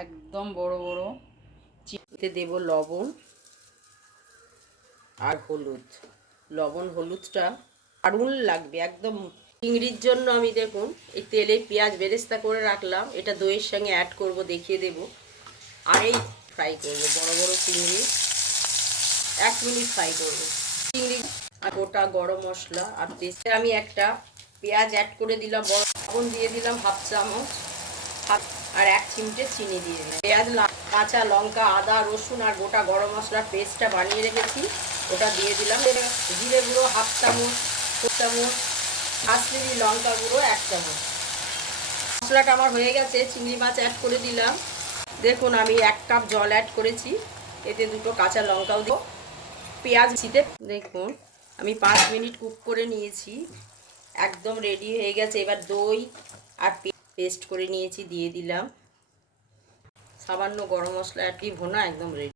একদম বড় বড় চিনিতে দেব লবণ আর হলুদ। লবণ হলুদটা দারুণ লাগবে একদম। চিংড়ির জন্য আমি দেখুন এই তেলে পেঁয়াজ বেরেস্তা করে রাখলাম, এটা দইয়ের সঙ্গে অ্যাড করব, দেখিয়ে দেব। আর এই ফ্রাই করবো বড় বড় চিংড়ি, 1 মিনিট ফ্রাই করবো চিংড়ি। আর গোটা গরম মশলা আর তেজে আমি একটা পেঁয়াজ অ্যাড করে দিলাম, বড় লবণ দিয়ে দিলাম হাফ চামচ, আর 1 চিমটে চিনি দিয়ে দিলাম। পেঁয়াজ, কাঁচা লঙ্কা, আদা রসুন আর গোটা গরম মশলার পেস্টটা বানিয়ে রেখেছি ওটা দিয়ে দিলাম। জিরে গুঁড়ো হাফ চামচ, 1 চামচ, কাশ্মীরি লঙ্কা গুঁড়ো 1 চামচ। মশলাটা আমার হয়ে গেছে, চিংড়ি মাছ অ্যাড করে দিলাম। দেখুন আমি 1 কাপ জল অ্যাড করেছি, এতে 2টো কাঁচা লঙ্কাও দিব, পেঁয়াজ ছিটে। দেখুন আমি 5 মিনিট কুক করে নিয়েছি, একদম রেডি হয়ে গেছে। এবার দই আর পেস্ট করে নিয়েছি দিয়ে দিলাম, সামান্য গরম মশলা অ্যাড, ভুনা একদম রেডি।